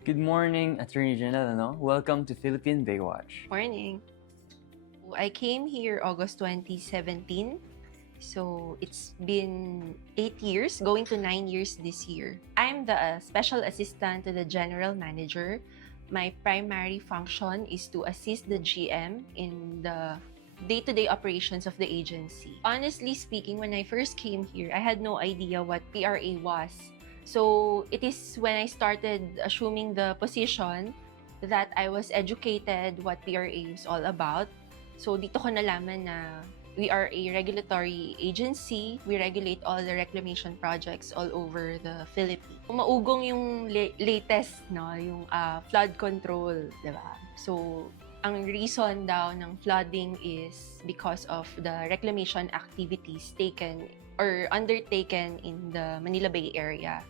Good morning, Attorney Janelle, no? Welcome to Philippine Baywatch. Morning. I came here August 2017. So it's been 8 years, going to 9 years this year. I'm the special assistant to the general manager. My primary function is to assist the GM in the day-to-day operations of the agency. Honestly speaking, when I first came here, I had no idea what PRA was. So it is when I started assuming the position that I was educated what PRA is all about. So dito ko nalaman na we are a regulatory agency. We regulate all the reclamation projects all over the Philippines. Maugong yung latest, no, yung flood control, di ba? So ang reason daw ng flooding is because of the reclamation activities taken or undertaken in the Manila Bay area.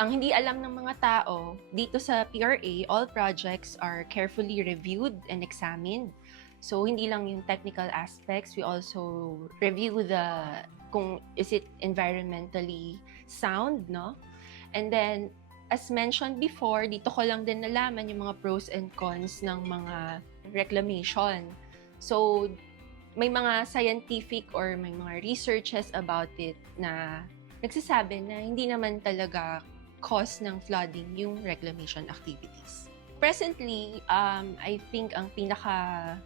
Ang hindi alam ng mga tao, dito sa PRA, all projects are carefully reviewed and examined. So, hindi lang yung technical aspects, we also review kung is it environmentally sound, no? And then, as mentioned before, dito ko lang din nalaman yung mga pros and cons ng mga reclamation. So, may mga scientific or may mga researches about it na nagsasabi na hindi naman talaga cause ng flooding yung reclamation activities. Presently, I think ang pinaka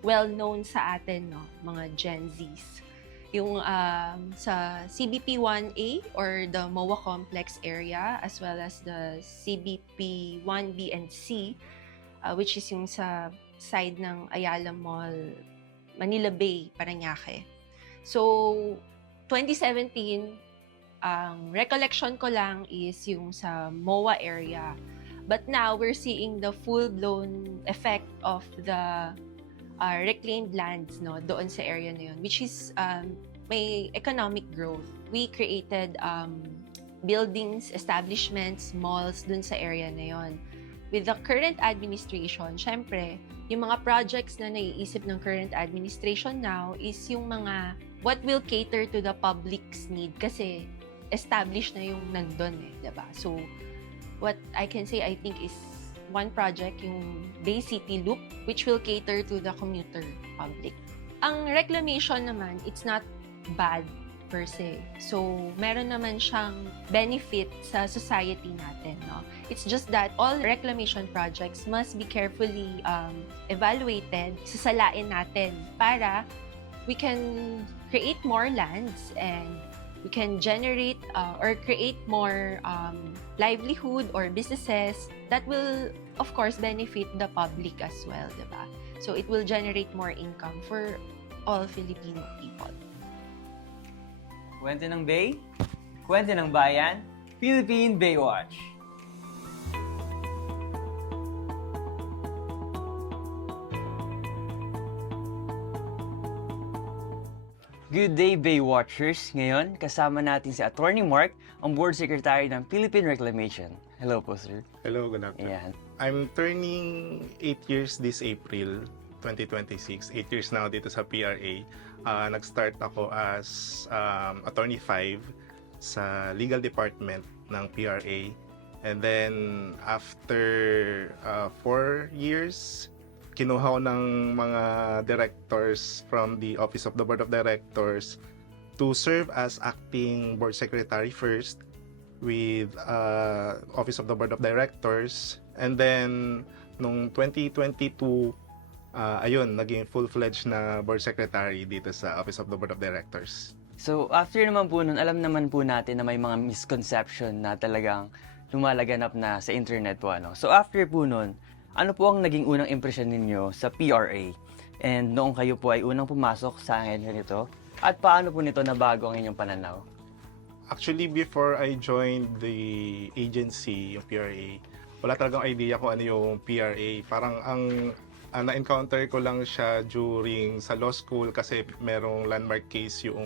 well-known sa atin, no, mga Gen Zs, yung sa CBP 1A or the MOA complex area as well as the CBP 1B and C, which is yung sa side ng Ayala Mall, Manila Bay, Parañaque. So, 2017, ang recollection ko lang is yung sa MOA area. But now, we're seeing the full-blown effect of the reclaimed lands, no, doon sa area na yun, which is may economic growth. We created buildings, establishments, malls doon sa area na yun. With the current administration, syempre, yung mga projects na naiisip ng current administration now is yung mga what will cater to the public's need kasi established na yung nandun diba? So, what I can say, I think, is one project, yung Bay City Loop, which will cater to the commuter public. Ang reclamation naman, it's not bad per se. So, meron naman siyang benefit sa society natin, no? It's just that all reclamation projects must be carefully evaluated, sasalain natin para we can create more lands and we can generate or create more livelihood or businesses that will, of course, benefit the public as well, diba? So it will generate more income for all Filipino people. Kwento ng Bay, kwento ng Bayan, Philippine Baywatch. Good day, Baywatchers! Ngayon, kasama natin si Attorney Mark, ang Board Secretary ng Philippine Reclamation. Hello po, sir. Hello, good afternoon. Ayan. I'm turning 8 years this April 2026. 8 years now dito sa PRA. Nag-start ako as Attorney 5 sa Legal Department ng PRA. And then, after 4 years, kinuha ko ng mga directors from the Office of the Board of Directors to serve as acting board secretary first with Office of the Board of Directors. And then, nung 2022, ayun, naging full-fledged na board secretary dito sa Office of the Board of Directors. So, after naman po nun, alam naman po natin na may mga misconception na talagang lumalaganap na sa internet po, ano. So, after po nun, ano po ang naging unang impresyon ninyo sa PRA? And noong kayo po ay unang pumasok sa ganito, at paano po nito nabago ang inyong pananaw? Actually, before I joined the agency, yung PRA, wala talagang idea kung ano yung PRA. Parang ang na-encounter ko lang siya during sa law school kasi merong landmark case yung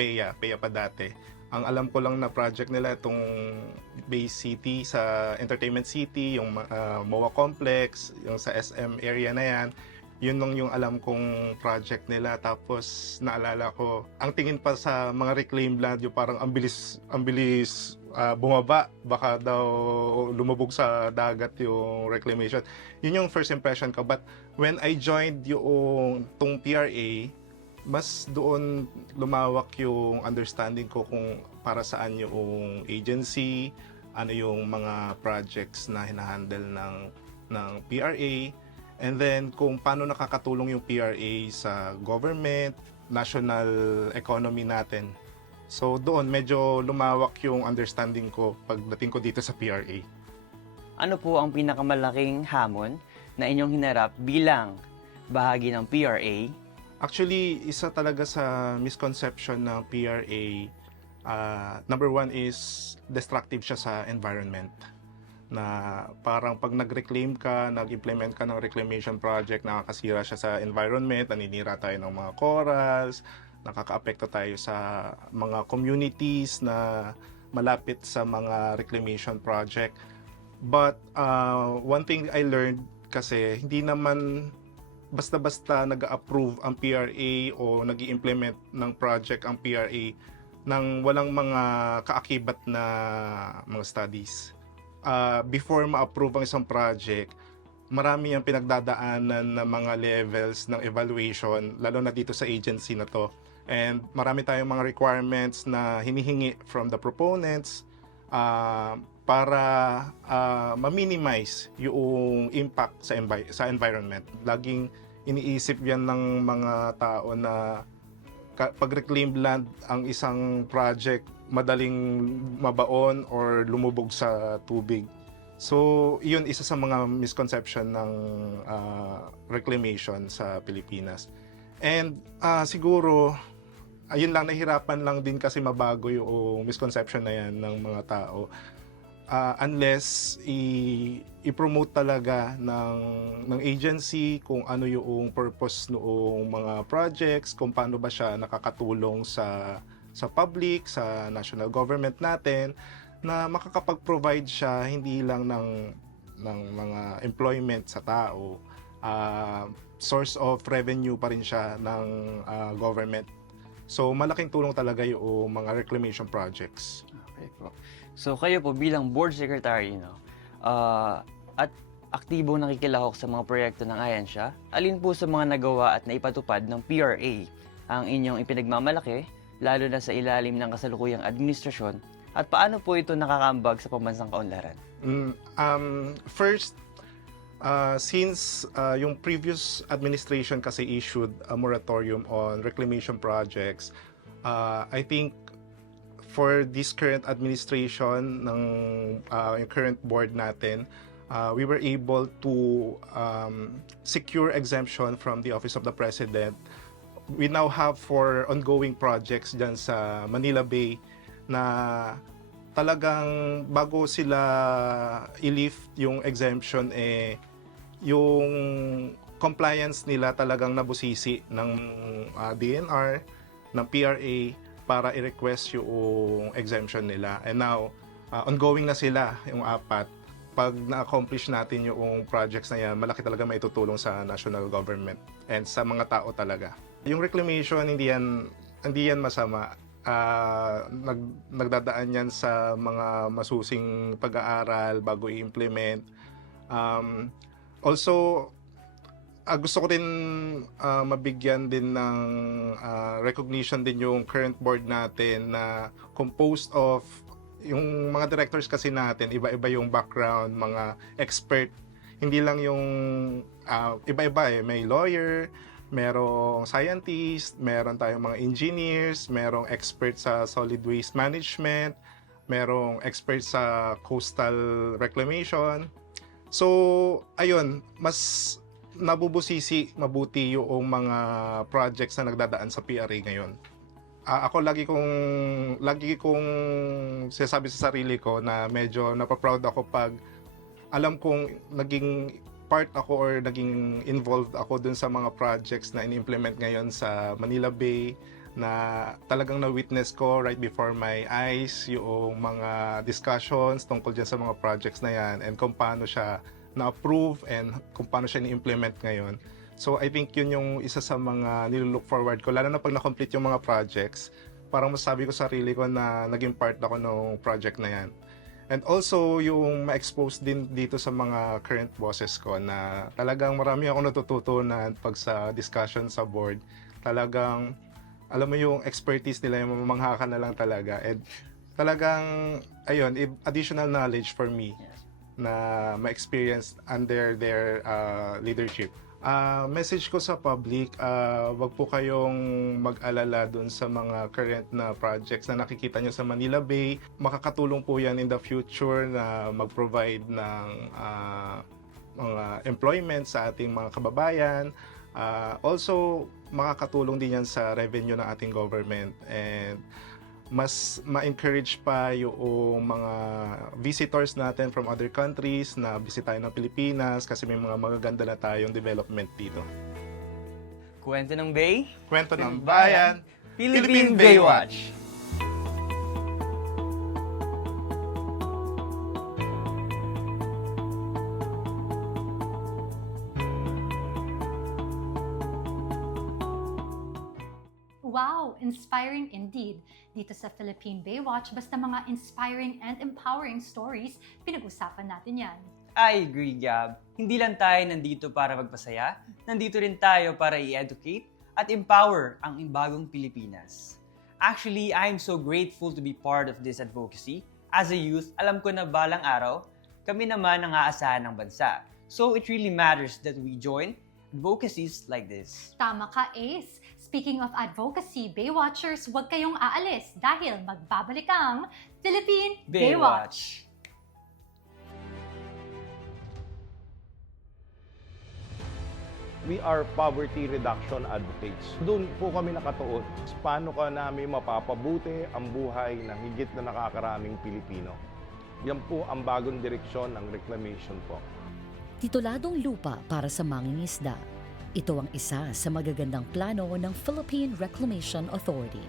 PEA pa dati. Ang alam ko lang na project nila itong Bay City sa Entertainment City, yung MOA Complex, yung sa SM area na yan. Yun nung yung alam kong project nila. Tapos naalala ko, ang tingin pa sa mga reclaimed land, yung parang ang bilis bumaba. Baka daw lumubog sa dagat yung reclamation. Yun yung first impression ko. But when I joined yung tong PRA, mas doon lumawak yung understanding ko kung para saan yung agency, ano yung mga projects na hinahandle ng PRA, and then kung paano nakakatulong yung PRA sa government, national economy natin. So doon medyo lumawak yung understanding ko pagdating ko dito sa PRA. Ano po ang pinakamalaking hamon na inyong hinarap bilang bahagi ng PRA? Actually, isa talaga sa misconception ng PRA, number one is destructive siya sa environment. Na parang pag nag-reclaim ka, nag-implement ka ng reclamation project, nakakasira siya sa environment, naninira tayo ng mga corals, nakaka-apekto tayo sa mga communities na malapit sa mga reclamation project. But one thing I learned kasi, hindi naman basta-basta nag-approve ang PRA o nag-i-implement ng project ang PRA nang walang mga kaakibat na mga studies. Before ma-approve ang isang project, marami ang pinagdadaanan na mga levels ng evaluation, lalo na dito sa agency na to. And marami tayong mga requirements na hinihingi from the proponents para ma-minimize yung impact sa environment. Laging iniisip yan ng mga tao na pag reclaimed land ang isang project, madaling mabaon or lumubog sa tubig. So, yun isa sa mga misconception ng reclamation sa Pilipinas. And siguro, ayun lang, nahirapan lang din kasi mabago yung misconception na yan ng mga tao. Unless i-promote talaga ng agency kung ano yung purpose noong mga projects, kung paano ba siya nakakatulong sa public, sa national government natin, na makakapag-provide siya hindi lang ng mga employment sa tao, source of revenue pa rin siya ng government. So malaking tulong talaga yung mga reclamation projects. Okay po. So kayo po bilang board secretary, at aktibong nakikilahok sa mga proyekto ng ahensya, alin po sa mga nagawa at naipatupad ng PRA ang inyong ipinagmamalaki, lalo na sa ilalim ng kasalukuyang administrasyon, at paano po ito nakakambag sa pambansang kaunlaran? First, since yung previous administration kasi issued a moratorium on reclamation projects, I think for this current administration ng yung current board natin, we were able to secure exemption from the Office of the President. We now have 4 ongoing projects dyan sa Manila Bay na talagang bago sila i-lift yung exemption, yung compliance nila talagang nabusisi ng DNR, ng PRA para i-request yung exemption nila. And now, ongoing na sila, yung 4. Pag na-accomplish natin yung projects na yan, malaki talaga maitutulong sa national government and sa mga tao talaga. Yung reclamation, hindi yan masama. Nagdadaan yan sa mga masusing pag-aaral bago i-implement. Also, gusto ko din mabigyan din ng recognition din yung current board natin na composed of yung mga directors kasi natin, iba-iba yung background, mga expert. Hindi lang yung iba-iba may lawyer, merong scientist, meron tayong mga engineers, merong expert sa solid waste management, merong expert sa coastal reclamation. So, ayun, mas nabubusisi mabuti yung mga projects na nagdadaan sa PRA ngayon. Ako lagi kong sinasabi sa sarili ko na medyo napaproud ako pag alam kong naging part ako or naging involved ako dun sa mga projects na in-implement ngayon sa Manila Bay, na talagang na-witness ko right before my eyes yung mga discussions tungkol dyan sa mga projects na yan and kung paano siya na-approve and kung paano siya ni-implement ngayon. So I think yun yung isa sa mga nilook forward ko, lalo na pag na-complete yung mga projects. Parang masabi ko sa sarili ko na naging part ako ng project na yan. And also, yung ma-expose din dito sa mga current bosses ko na talagang marami ako natututunan pag sa discussion sa board. Talagang, alam mo yung expertise nila, yung mamangha ka na lang talaga. And talagang, ayun, additional knowledge for me na ma-experience under their leadership. Message ko sa public, wag po kayong mag-alala dun sa mga current na projects na nakikita nyo sa Manila Bay. Makakatulong po yan in the future na mag-provide ng mga employment sa ating mga kababayan. Also, makakatulong din yan sa revenue ng ating government. And mas ma-encourage pa yung mga visitors natin from other countries na bisitahin ng Pilipinas kasi may mga magaganda na tayong development dito. Kwento ng Bay, Kwento ng Bayan, Philippine Baywatch. Wow, inspiring indeed. Dito sa Philippine Baywatch, basta mga inspiring and empowering stories, pinag-usapan natin yan. I agree, Gab. Hindi lang tayo nandito para magpasaya, nandito rin tayo para i-educate at empower ang bagong Pilipinas. Actually, I'm so grateful to be part of this advocacy. As a youth, alam ko na balang araw, kami naman ang aasahan ng bansa. So it really matters that we join advocacies like this. Tama ka, Ace. Speaking of advocacy, Baywatchers, huwag kayong aalis dahil magbabalik ang Philippine Baywatch. We are poverty reduction advocates. Doon po kami nakatuon. Paano ka namin mapapabuti ang buhay ng higit na nakakaraming Pilipino? Yan po ang bagong direksyon ng reclamation po. Tituladong lupa para sa mangingisda. Ito ang isa sa magagandang plano ng Philippine Reclamation Authority.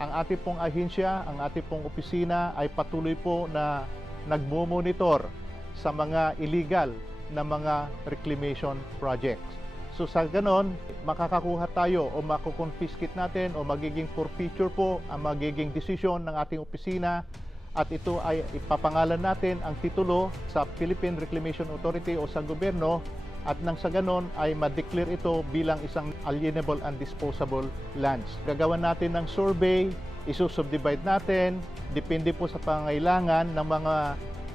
Ang ating pong ahensya, ang ating pong opisina ay patuloy po na nagmo-monitor sa mga illegal na mga reclamation projects. So sa ganon, makakakuha tayo o makukonfiscate natin o magiging forfeiture po ang magiging desisyon ng ating opisina at ito ay ipapangalan natin ang titulo sa Philippine Reclamation Authority o sa gobyerno at nang sa ganon ay ma-declare ito bilang isang alienable and disposable lands. Gagawan natin ng survey, isusubdivide natin, depende po sa pangailangan ng mga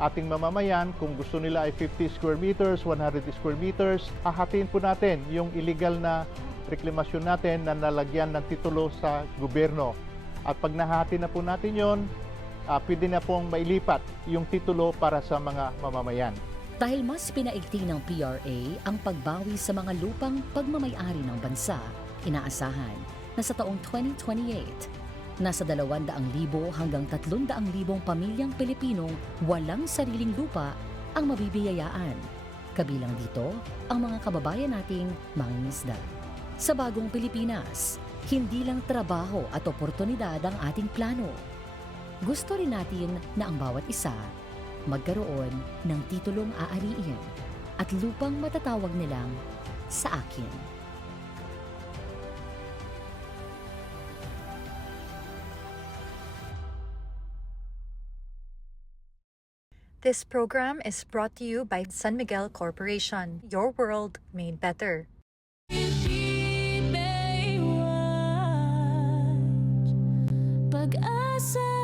ating mamamayan. Kung gusto nila ay 50 square meters, 100 square meters, hahatiin po natin yung illegal na reklamasyon natin na nalagyan ng titulo sa gobyerno. At pag nahati na po natin yon, pwede na pong mailipat yung titulo para sa mga mamamayan. Dahil mas pinaigting ng PRA ang pagbawi sa mga lupang pagmamayari ng bansa, inaasahan na sa taong 2028, nasa 200,000 hanggang 300,000 pamilyang Pilipinong walang sariling lupa ang mabibiyayaan. Kabilang dito ang mga kababayan nating mangingisda. Sa bagong Pilipinas, hindi lang trabaho at oportunidad ang ating plano. Gusto rin natin na ang bawat isa magkaroon ng titulong aariin at lupang matatawag nilang sa akin. This program is brought to you by San Miguel Corporation, your world made better. Pag-asa